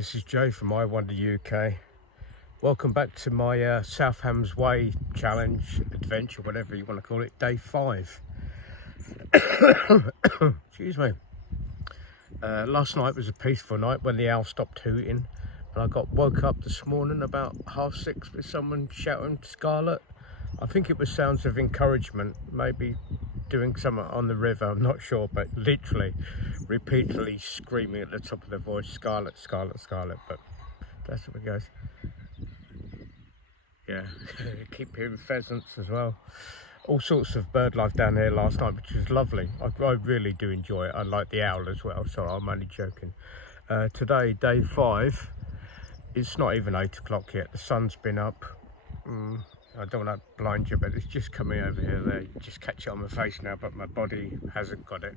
This is Jay from I Wonder UK. Welcome back to my South Hams Way challenge, adventure, whatever you want to call it, day 5. Excuse me. Last night was a peaceful night when the owl stopped hooting, and I got woke up this morning about 6:30 with someone shouting Scarlet. I think it was sounds of encouragement, maybe doing something on the river, I'm not sure, but literally repeatedly screaming at the top of their voice, Scarlet, Scarlet, Scarlet. But that's what it goes. Yeah, keep hearing pheasants as well. All sorts of bird life down here last night, which was lovely. I really do enjoy it. I like the owl as well, so I'm only joking. Today, day 5, it's not even 8 o'clock yet. The sun's been up. I don't want to blind you, but it's just coming over here. There, you just catch it on my face now, but my body hasn't got it.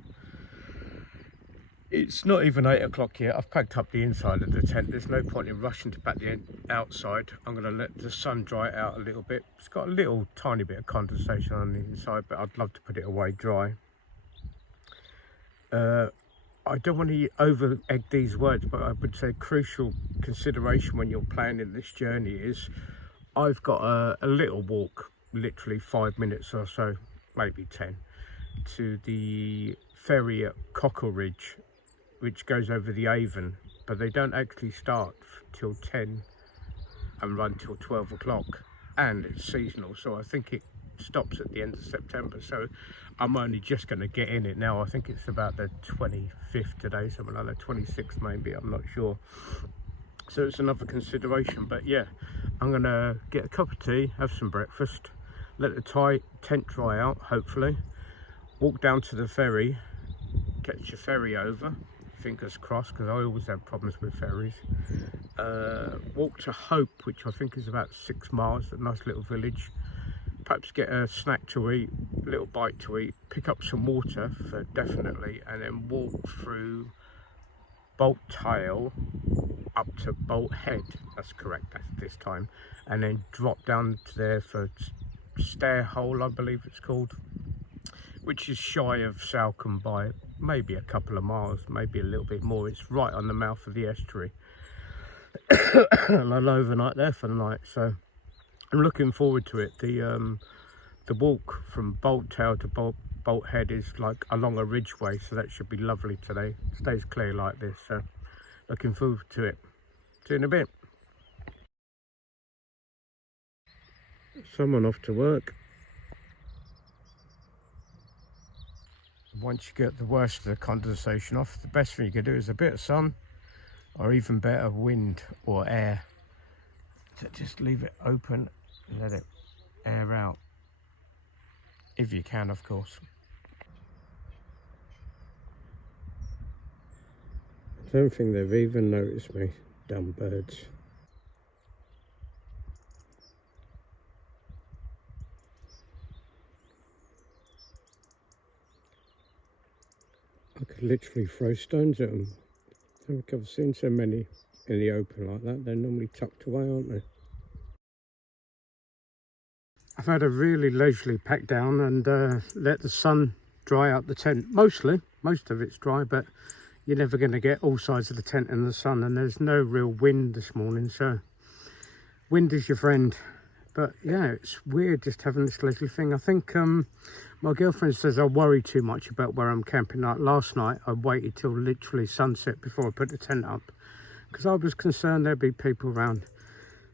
It's not even 8 o'clock yet. I've packed up the inside of the tent. There's no point in rushing to pack the outside. I'm going to let the sun dry it out a little bit. It's got a little tiny bit of condensation on the inside, but I'd love to put it away dry. I don't want to over egg these words, but I would say crucial consideration when you're planning this journey is I've got a little walk, literally 5 minutes or so, maybe 10, to the ferry at Cockleridge, which goes over the Avon, but they don't actually start till 10 and run till 12 o'clock, and it's seasonal, so I think it stops at the end of September. So I'm only just going to get in it now. I think it's about the 25th today, something like that, 26th maybe, I'm not sure. So it's another consideration, but yeah, I'm going to get a cup of tea, have some breakfast, let the tent dry out, hopefully, walk down to the ferry, catch a ferry over, fingers crossed, because I always have problems with ferries. Walk to Hope, which I think is about 6 miles, a nice little village. Perhaps get a snack to eat, a little bite to eat, pick up some water for definitely, and then walk through Bolt Tail up to Bolt Head, that's correct, that's this time, and then drop down to there for Stair Hole, I believe it's called, which is shy of Salcombe by maybe a couple of miles, maybe a little bit more. It's right on the mouth of the estuary. And I'll overnight there for the night, so I'm looking forward to it. The walk from Bolt Tail to Bolt Head is like along a ridgeway, so that should be lovely today. It stays clear like this, so looking forward to it. See you in a bit. Someone off to work. Once you get the worst of the condensation off, the best thing you can do is a bit of sun, or even better, wind or air. So just leave it open and let it air out, if you can, of course. I don't think they've even noticed me, dumb birds. I could literally throw stones at them. I don't think I've seen so many in the open like that. They're normally tucked away, aren't they? I've had a really leisurely pack down and let the sun dry out the tent. Most of it's dry, but you're never going to get all sides of the tent in the sun, and there's no real wind this morning, so wind is your friend. But yeah, it's weird just having this leisurely thing. I think my girlfriend says I worry too much about where I'm camping. Like last night, I waited till literally sunset before I put the tent up, because I was concerned there'd be people around.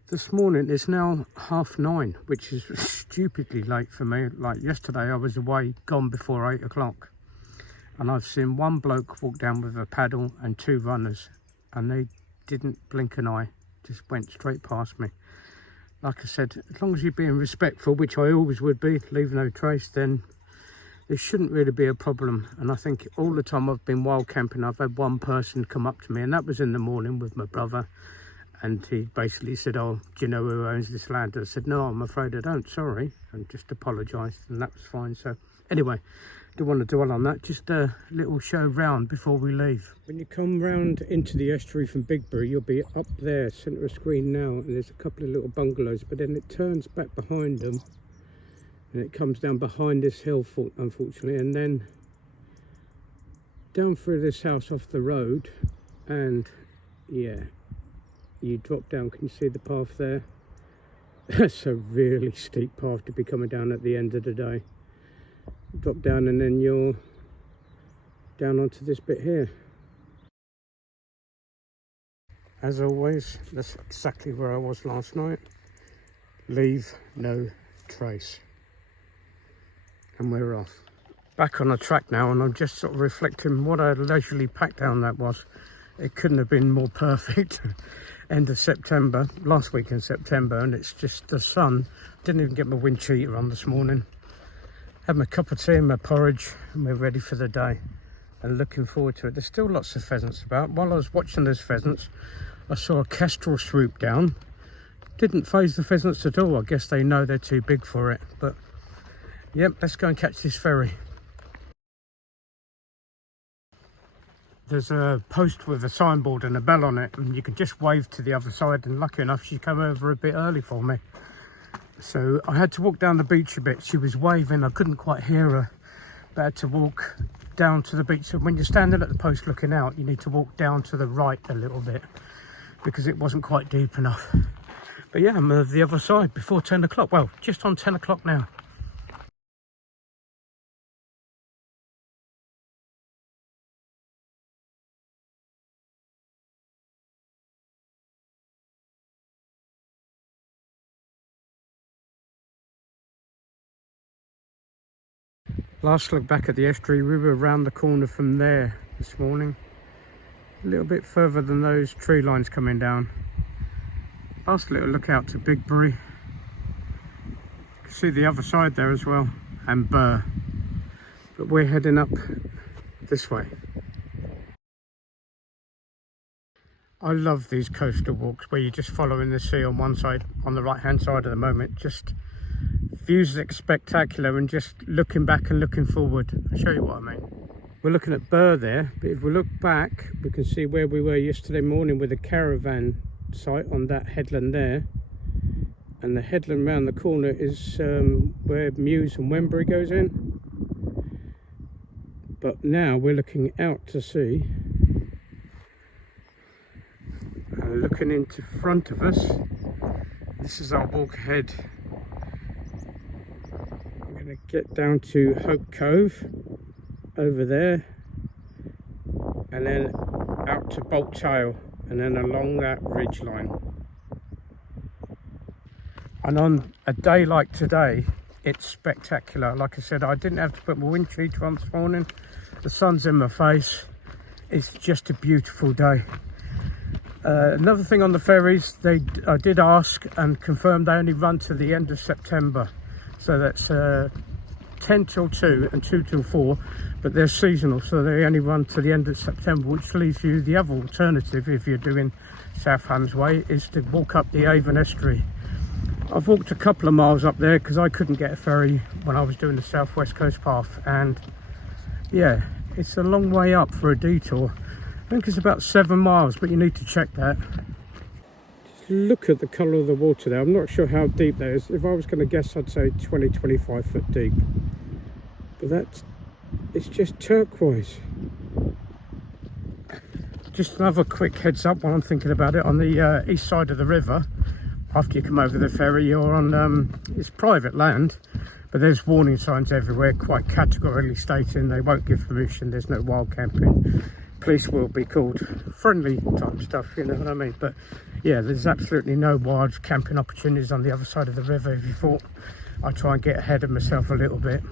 This morning, it's now 9:30, which is stupidly late for me. Like yesterday, I was away, gone before 8 o'clock. And I've seen one bloke walk down with a paddle and 2 runners, and they didn't blink an eye, just went straight past me. Like I said, as long as you're being respectful, which I always would be, leave no trace, then there shouldn't really be a problem. And I think all the time I've been wild camping, I've had one person come up to me, and that was in the morning with my brother. And he basically said, "Oh, do you know who owns this land?" I said, "No, I'm afraid I don't, sorry." And just apologised, and that was fine. So anyway, don't want to dwell on that, just a little show round before we leave. When you come round into the estuary from Bigbury, you'll be up there, centre of screen now, and there's a couple of little bungalows, but then it turns back behind them and it comes down behind this hill, unfortunately, and then down through this house off the road, and yeah, you drop down. Can you see the path there? That's a really steep path to be coming down at the end of the day. Drop down and then you're down onto this bit here. As always, that's exactly where I was last night. Leave no trace. And we're off. Back on the track now, and I'm just sort of reflecting what a leisurely pack down that was. It couldn't have been more perfect. End of September, last week in September, and it's just the sun. Didn't even get my wind cheater on this morning. Had my cup of tea and my porridge, and we're ready for the day. And looking forward to it. There's still lots of pheasants about. While I was watching those pheasants, I saw a kestrel swoop down. Didn't faze the pheasants at all. I guess they know they're too big for it. But yep, let's go and catch this ferry. There's a post with a signboard and a bell on it, and you can just wave to the other side, and lucky enough she came over a bit early for me. So I had to walk down the beach a bit. She was waving, I couldn't quite hear her, but I had to walk down to the beach. So when you're standing at the post looking out, you need to walk down to the right a little bit because it wasn't quite deep enough. But yeah, I'm the other side before 10 o'clock. Well, just on 10 o'clock now. Last look back at the estuary, we were around the corner from there this morning. A little bit further than those tree lines coming down. Last little look out to Bigbury. You can see the other side there as well, and Burr. But we're heading up this way. I love these coastal walks where you're just following the sea on one side, on the right hand side at the moment. Just views look spectacular, and just looking back and looking forward. I'll show you what I mean. We're looking at Burr there, but if we look back, we can see where we were yesterday morning with the caravan site on that headland there. And the headland round the corner is where Mews and Wembury goes in. But now we're looking out to sea. And looking into front of us, this is our walk ahead. We're going to get down to Hope Cove over there, and then out to Bolt Tail, and then along that ridge line. And on a day like today, it's spectacular. Like I said, I didn't have to put my wind cheater on this morning. The sun's in my face. It's just a beautiful day. Another thing on the ferries, I did ask and confirm they only run to the end of September. So that's 10 till 2 and 2 till 4, but they're seasonal, so they only run to the end of September, which leaves you the other alternative if you're doing South Hams Way is to walk up the Avon Estuary. I've walked a couple of miles up there because I couldn't get a ferry when I was doing the South West Coast Path, and yeah, it's a long way up for a detour. I think it's about 7 miles, but you need to check that. Just look at the colour of the water there. I'm not sure how deep that is. If I was going to guess, I'd say 20-25 foot deep. But it's just turquoise. Just another quick heads up while I'm thinking about it. On the east side of the river, after you come over the ferry, you're on, it's private land, but there's warning signs everywhere, quite categorically stating they won't give permission, there's no wild camping. Police will be called, friendly type stuff, you know what I mean. But yeah, there's absolutely no wild camping opportunities on the other side of the river. If you thought I'd try and get ahead of myself a little bit.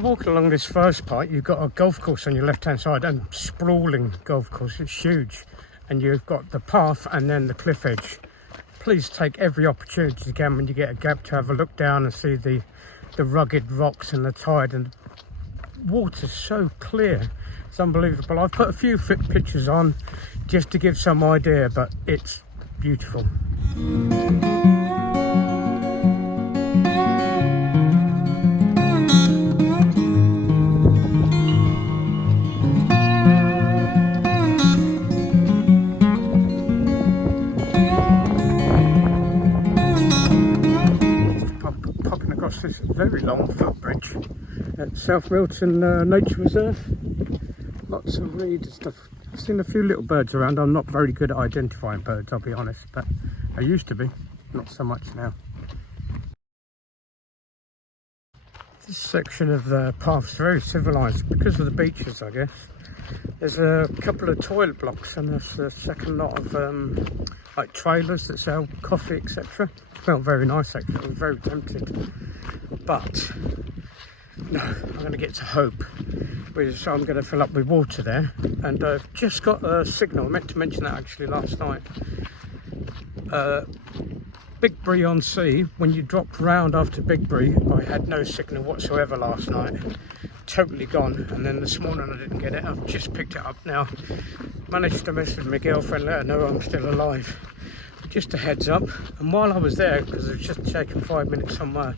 Walking along this first part, you've got a golf course on your left hand side, and sprawling golf course, it's huge, and you've got the path and then the cliff edge. Please take every opportunity you can when you get a gap to have a look down and see the rugged rocks and the tide, and the water's so clear, it's unbelievable. I've put a few pictures on just to give some idea, but it's beautiful. across this very long footbridge at South Milton Nature Reserve. Lots of reed and stuff. I've seen a few little birds around. I'm not very good at identifying birds, I'll be honest, but I used to be, not so much now. This section of the path's very civilised because of the beaches, I guess. There's a couple of toilet blocks and there's a second lot of like trailers that sell coffee, etc. Smelled very nice actually. I was very tempted, but no, I'm going to get to Hope, so I'm going to fill up with water there. And I've just got a signal. I meant to mention that actually last night. Bigbury-on-Sea, when you dropped round after Bigbury, I had no signal whatsoever last night. Totally gone. And then this morning I didn't get it. I've just picked it up now. Managed to message my girlfriend, let her know I'm still alive. Just a heads up. And while I was there, because I've just taken 5 minutes on my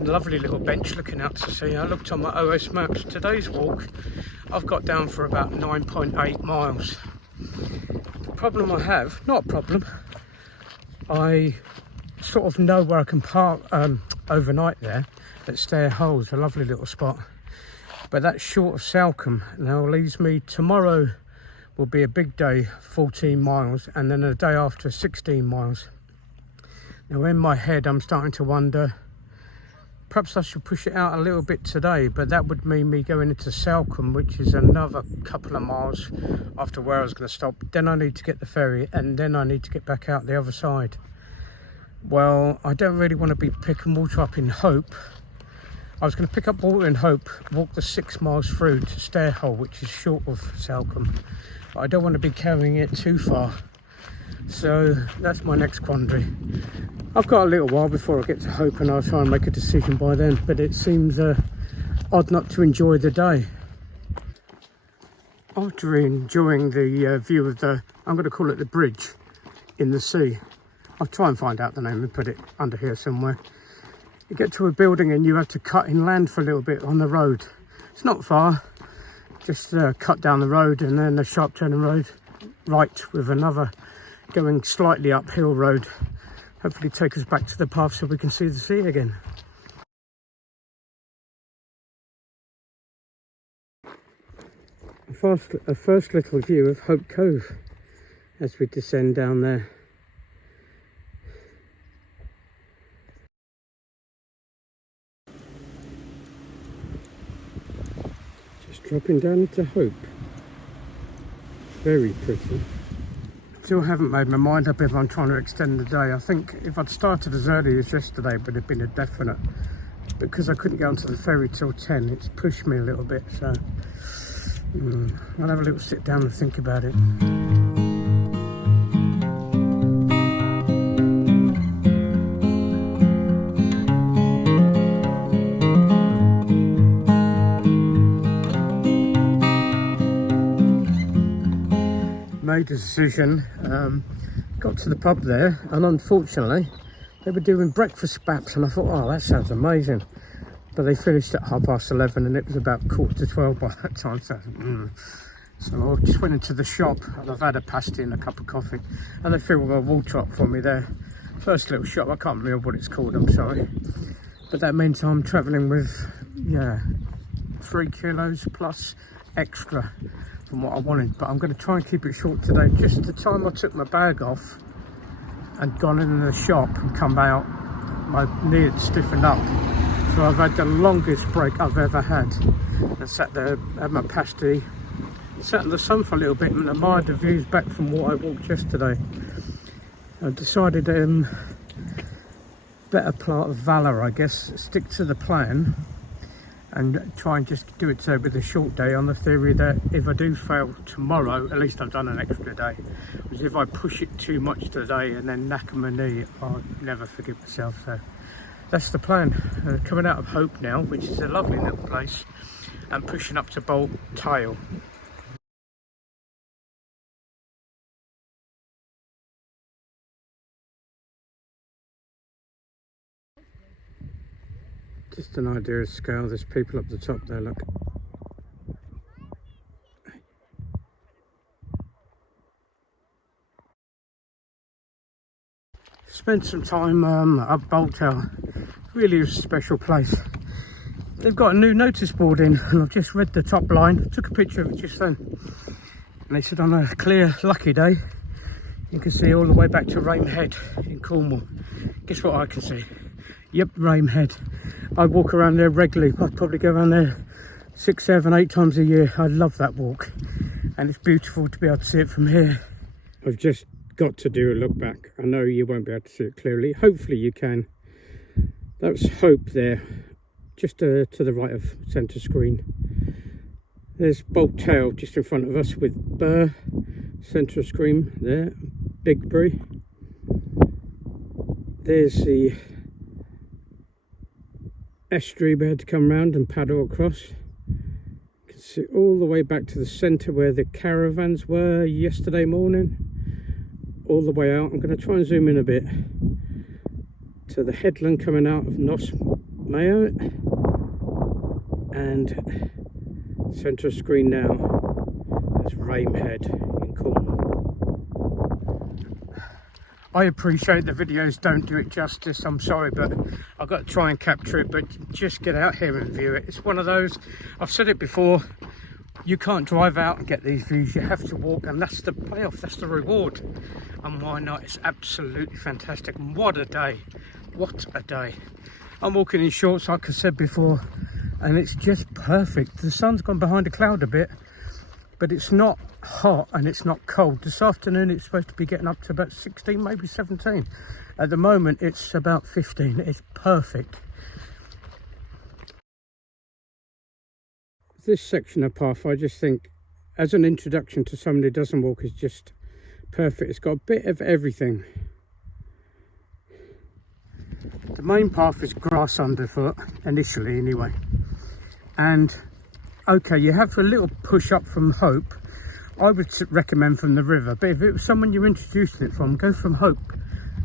lovely little bench looking out to sea, I looked on my OS maps. Today's walk I've got down for about 9.8 miles. The problem I have, not a problem, I sort of know where I can park overnight there at Stair Holes, a lovely little spot. But that's short of Salcombe. Now leaves me tomorrow will be a big day, 14 miles, and then the day after 16 miles. Now in my head I'm starting to wonder, perhaps I should push it out a little bit today, but that would mean me going into Salcombe, which is another couple of miles after where I was going to stop. Then I need to get the ferry and then I need to get back out the other side. Well, I don't really want to be picking water up in Hope. I was going to pick up water in Hope, walk the 6 miles through to Stairhole, which is short of Salcombe. But I don't want to be carrying it too far. So that's my next quandary. I've got a little while before I get to Hope and I'll try and make a decision by then. But it seems odd not to enjoy the day. After enjoying the view of the, I'm going to call it the bridge in the sea. I'll try and find out the name and put it under here somewhere. You get to a building and you have to cut inland for a little bit on the road. It's not far, just cut down the road and then a sharp turning road right with another going slightly uphill road. Hopefully take us back to the path so we can see the sea again. A first little view of Hope Cove as we descend down there. Dropping down into Hope. Very pretty. Still haven't made my mind up if I'm trying to extend the day. I think if I'd started as early as yesterday it would have been a definite. Because I couldn't get onto the ferry till 10, it's pushed me a little bit, so I'll have a little sit down and think about it. Made a decision, got to the pub there, and unfortunately they were doing breakfast baps and I thought, oh, that sounds amazing, but they finished at 11:30 and it was about 11:45 by that time, so so I just went into the shop and I've had a pasty and a cup of coffee and they filled my water up for me there. First little shop, I can't remember what it's called, I'm sorry, but that means I'm travelling with 3 kilos plus extra from what I wanted, but I'm going to try and keep it short today. Just the time I took my bag off and gone in the shop and come out, my knee had stiffened up, so I've had the longest break I've ever had. I sat there, had my pasty, sat in the sun for a little bit and admired the views back from what I walked yesterday. I decided better part of valour, I guess, stick to the plan and try and just do it with a short day, on the theory that if I do fail tomorrow, at least I've done an extra day. Because if I push it too much today and then knacker my knee, I'll never forgive myself. So that's the plan. Coming out of Hope now, which is a lovely little place, and pushing up to Bolt Tail. Just an idea of scale, there's people up the top there, look. Spent some time up Bolt Hill. really is a special place. They've got a new notice board in, and I've just read the top line. Took a picture of it just then, and they said on a clear, lucky day, you can see all the way back to Rame Head in Cornwall. Guess what I can see? Yep, Rame Head. I walk around there regularly. I'd probably go around there 6, 7, 8 times a year. I love that walk, and it's beautiful to be able to see it from here. I've just got to do a look back. I know you won't be able to see it clearly. Hopefully you can. That's Hope there, just to the right of centre screen. There's Bolt Tail just in front of us with Burr, centre screen there, Bigbury. There's the estuary bed to come round and paddle across. You can see all the way back to the centre where the caravans were yesterday morning. All the way out. I'm going to try and zoom in a bit to the headland coming out of Nos Mayo, and centre screen now is Rame Head in Cornwall. I appreciate the videos don't do it justice, I'm sorry, but I've got to try and capture it, but just get out here and view it. It's one of those, I've said it before, you can't drive out and get these views, you have to walk, and that's the payoff, that's the reward. And why not? It's absolutely fantastic. And what a day, what a day. I'm walking in shorts like I said before, and it's just perfect. The sun's gone behind a cloud a bit, but it's not hot and it's not cold. This afternoon it's supposed to be getting up to about 16, maybe 17. At the moment it's about 15. It's perfect. This section of path, I just think, as an introduction to someone who doesn't walk, is just perfect. It's got a bit of everything. The main path is grass underfoot, initially anyway. And okay, you have a little push up from Hope. I would recommend from the river, but if it was someone you're introducing it from, go from Hope.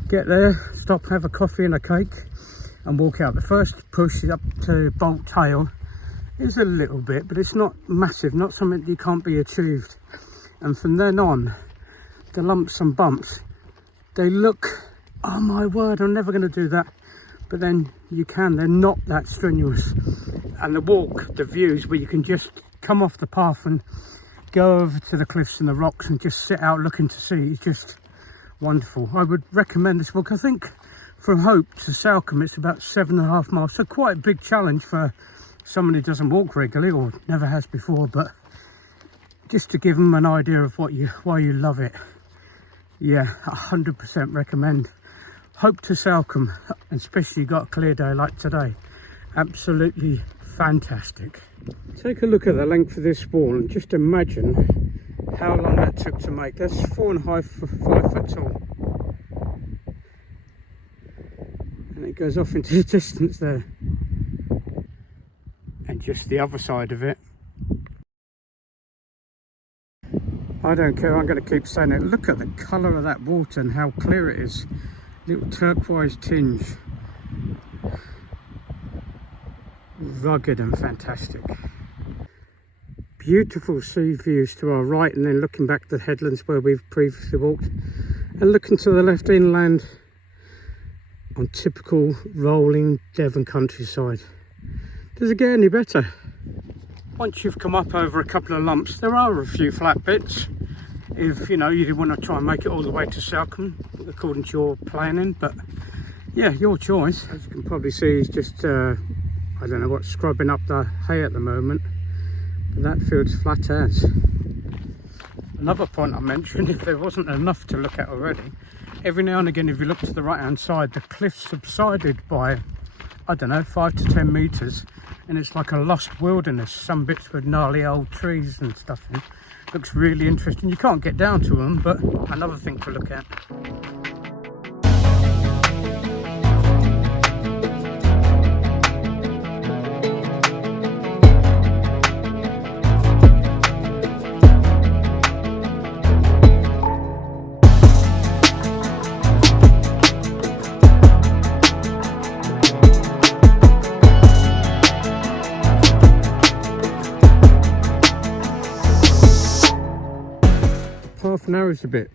Get there, stop, have a coffee and a cake, and walk out. The first push is up to Bolt Tail. Is a little bit, but it's not massive, not something that can't be achieved. And from then on, the lumps and bumps, they look, oh my word, I'm never going to do that. But then you can, they're not that strenuous. And the walk, the views where you can just come off the path and go over to the cliffs and the rocks and just sit out looking to sea is just wonderful. I would recommend this walk. I think from Hope to Salcombe it's about 7.5 miles, so quite a big challenge for someone who doesn't walk regularly or never has before, but just to give them an idea of why you love it. Yeah, 100% recommend. Hope to Salcombe, especially got a clear day like today. Absolutely fantastic. Take a look at the length of this wall and just imagine how long that took to make. That's 4.5 5 foot tall. And it goes off into the distance there. And just the other side of it, I don't care, I'm going to keep saying it. Look at the colour of that water and how clear it is. Little turquoise tinge. Rugged and fantastic. Beautiful sea views to our right, and then looking back to the headlands where we've previously walked, and looking to the left inland on typical rolling Devon countryside. Does it get any better? Once you've come up over a couple of lumps, there are a few flat bits. If you know you want to try and make it all the way to Salcombe according to your planning, but yeah, your choice. As you can probably see, he's just I don't know what, scrubbing up the hay at the moment, but that field's flat as. Another point I mentioned, if there wasn't enough to look at already, every now and again if you look to the right hand side, the cliff subsided by, I don't know, 5 to 10 metres, and it's like a lost wilderness. Some bits with gnarly old trees and stuff in. Looks really interesting. You can't get down to them, but another thing to look at. Narrows a bit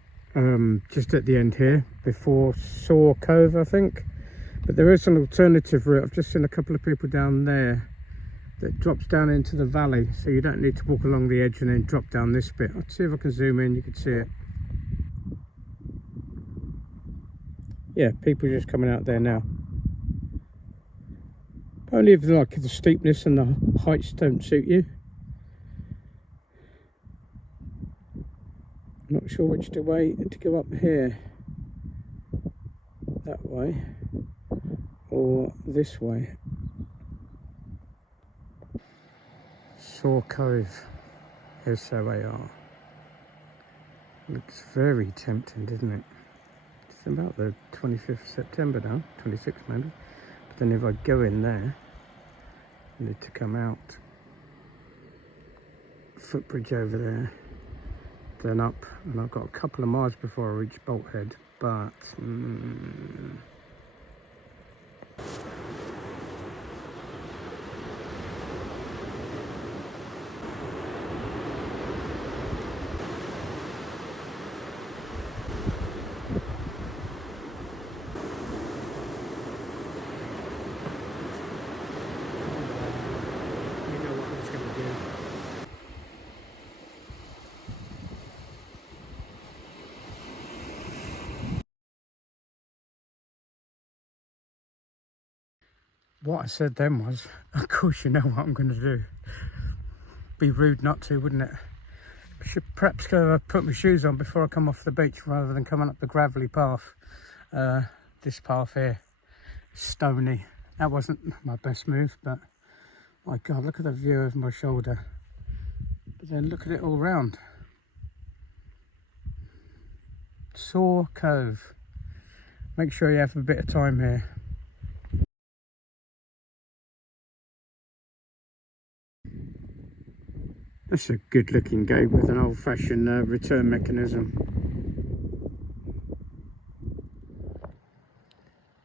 just at the end here before Cove, I think, But there is an alternative route. I've just seen a couple of people down there that drops down into the valley, so you don't need to walk along the edge and then drop down this bit. I'll see if I can zoom in, you can see it. Yeah, people just coming out there now. Only if like the steepness and the heights don't suit you. Not sure which way to go up here. That way or this way. Cove, SOAR. Looks very tempting, doesn't it? It's about the 25th of September now, 26th maybe. But then if I go in there, I need to come out. Footbridge over there, then up, and I've got a couple of miles before I reach Bolthead, but what I said then was, of course you know what I'm going to do. Be rude not to, wouldn't it? I should perhaps go put my shoes on before I come off the beach rather than coming up the gravelly path. This path here, stony. That wasn't my best move, but my God, look at the view over my shoulder. But then look at it all round. Cove. Make sure you have a bit of time here. That's a good looking gate with an old fashioned return mechanism.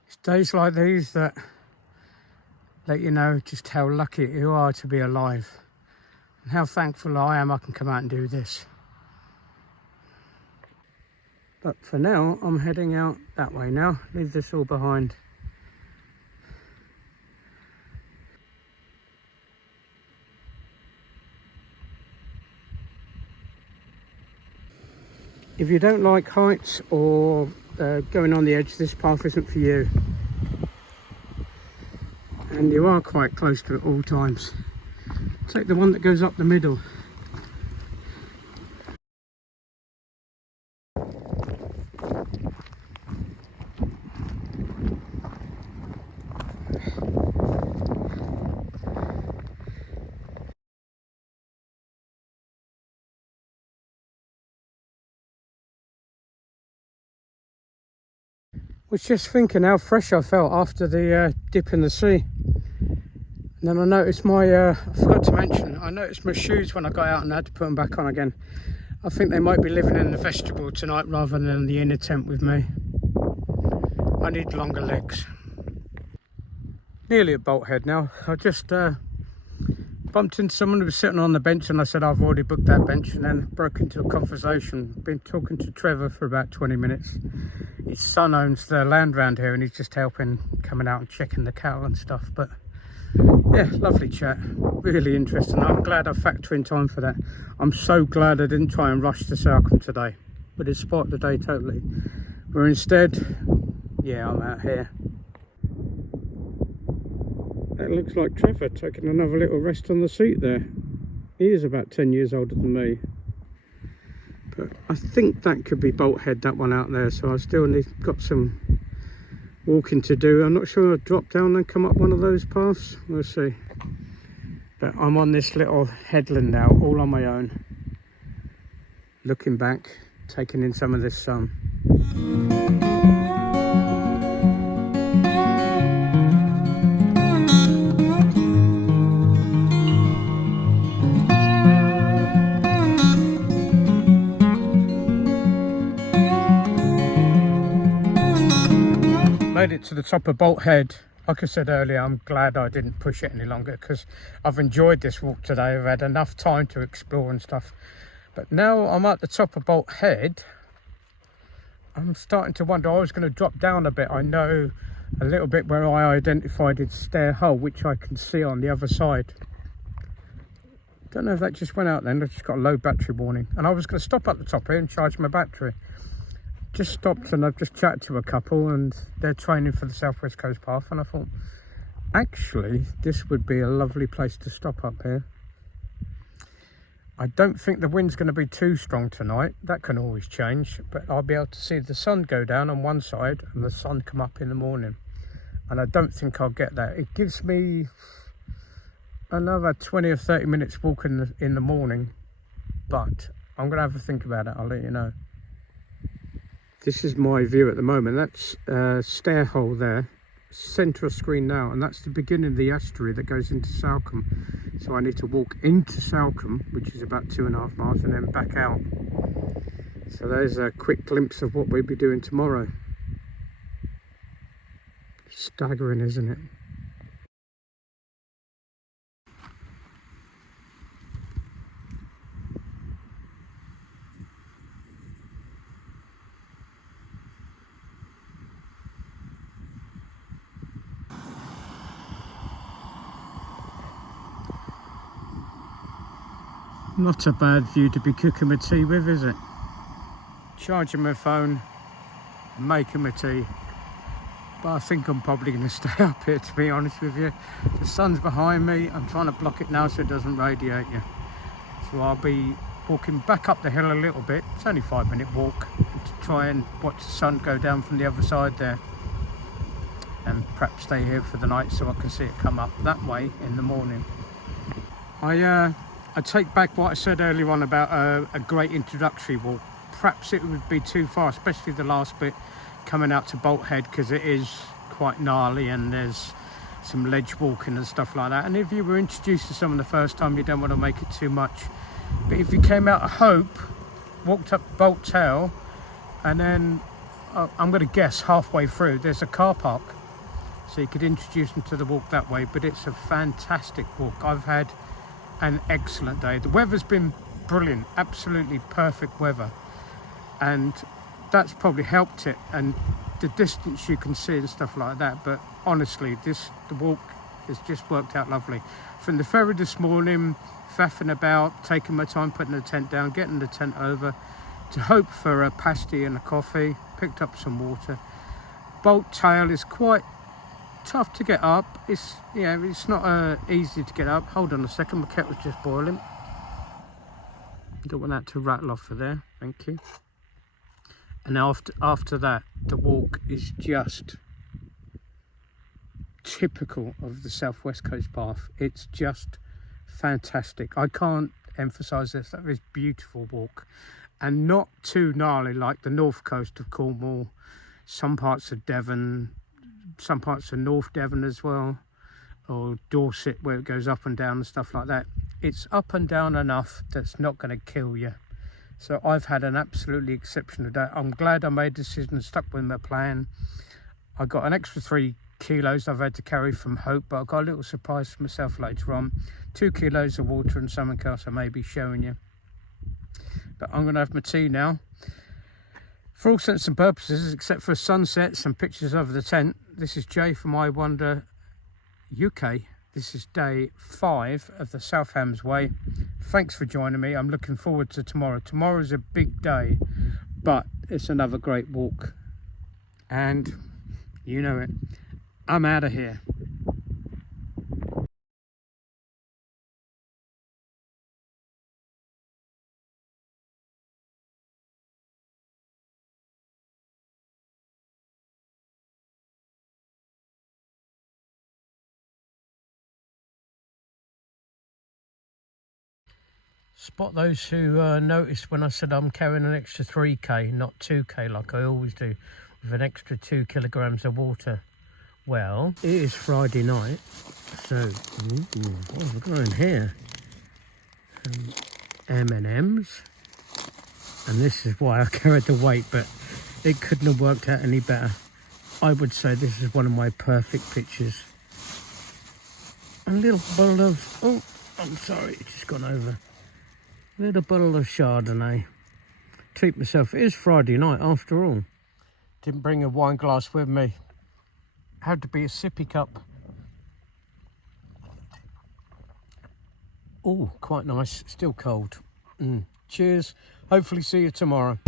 It's days like these that let you know just how lucky you are to be alive and how thankful I am I can come out and do this. But for now, I'm heading out that way now. Leave this all behind. If you don't like heights or going on the edge, this path isn't for you. And you are quite close to it at all times. Take the one that goes up the middle. Was just thinking how fresh I felt after the dip in the sea. And then I noticed I forgot to mention, I noticed my shoes when I got out and I had to put them back on again. I think they might be living in the vegetable tonight rather than in the inner tent with me. I need longer legs. Nearly at Bolthead now. I just bumped into someone who was sitting on the bench and I said I've already booked that bench, and then broke into a conversation. Been talking to Trevor for about 20 minutes. His son owns the land around here and he's just helping, coming out and checking the cattle and stuff. But yeah, lovely chat, really interesting. I'm glad I factored in time for that. I'm so glad I didn't try and rush to Southcombe today, but it's spot the day totally. But instead, yeah, I'm out here. That looks like Trevor taking another little rest on the seat there. He is about 10 years older than me. But I think that could be Bolthead, that one out there, so I still got some walking to do. I'm not sure I'll drop down and come up one of those paths. We'll see. But I'm on this little headland now, all on my own. Looking back, taking in some of this sun. Made it to the top of Bolthead. Like I said earlier, I'm glad I didn't push it any longer because I've enjoyed this walk today. I've had enough time to explore and stuff. But now I'm at the top of Bolthead, I'm starting to wonder, I was going to drop down a bit. I know a little bit where I identified its stair hole, which I can see on the other side. Don't know if that just went out then. I just got a low battery warning, and I was going to stop at the top here and charge my battery. Just stopped, and I've just chatted to a couple, and they're training for the South West Coast Path, and I thought actually this would be a lovely place to stop up here. I don't think the wind's going to be too strong tonight. That can always change, but I'll be able to see the sun go down on one side and the sun come up in the morning, and I don't think I'll get that. It gives me another 20 or 30 minutes walk in the morning, but I'm going to have a think about it. I'll let you know. This is my view at the moment. That's stair hole there, centre of screen now, and that's the beginning of the estuary that goes into Salcombe. So I need to walk into Salcombe, which is about 2.5 miles, and then back out. So there's a quick glimpse of what we'll be doing tomorrow. Staggering, isn't it? Not a bad view to be cooking my tea with, is it? Charging my phone, making my tea. But I think I'm probably going to stay up here, to be honest with you. The sun's behind me. I'm trying to block it now so it doesn't radiate you. So I'll be walking back up the hill a little bit. It's only a 5-minute walk to try and watch the sun go down from the other side there. And perhaps stay here for the night so I can see it come up that way in the morning. I take back what I said earlier on about a great introductory walk. Perhaps it would be too far, especially the last bit coming out to Bolt Head, because it is quite gnarly and there's some ledge walking and stuff like that. And if you were introduced to someone the first time, you don't want to make it too much. But if you came out of Hope, walked up Bolt Tail, and then I'm going to guess halfway through there's a car park, so you could introduce them to the walk that way. But it's a fantastic walk. I've had an excellent day. The weather's been brilliant, absolutely perfect weather, and that's probably helped it, and the distance you can see and stuff like that. But honestly, the walk has just worked out lovely. From the ferry this morning, faffing about, taking my time putting the tent down, getting the tent over to Hope for a pasty and a coffee, picked up some water. Bolt Tail is quite tough to get up. It's not easy to get up. Hold on a second, my kettle's just boiling. Don't want that to rattle off for there, thank you. And after that, the walk is just typical of the South West Coast Path. It's just fantastic. I can't emphasise this. That is a beautiful walk, and not too gnarly like the north coast of Cornwall, some parts of Devon, some parts of North Devon as well, or Dorset, where it goes up and down and stuff like that. It's up and down enough that's not going to kill you. So I've had an absolutely exceptional day. I'm glad I made a decision and stuck with my plan. I got an extra 3 kilos I've had to carry from Hope, but I got a little surprise for myself later on. 2 kilos of water and something else I may be showing you. But I'm going to have my tea now. For all intents and purposes, except for sunsets and pictures of the tent, this is Jay from I Wonder UK. This is day 5 of the South Hams Way. Thanks for joining me. I'm looking forward to tomorrow. Tomorrow's a big day, but it's another great walk. And you know it. I'm out of here. Spot those who noticed when I said I'm carrying an extra 3k, not 2k like I always do, with an extra 2 kilograms of water. Well, it is Friday night, so what have we got in here? M&M's, and this is why I carried the weight, but it couldn't have worked out any better. I would say this is one of my perfect pictures. A little bottle of, oh, I'm sorry, it's just gone over. A little bottle of Chardonnay. Treat myself. It is Friday night after all. Didn't bring a wine glass with me. Had to be a sippy cup. Oh, quite nice. Still cold. Cheers. Hopefully see you tomorrow.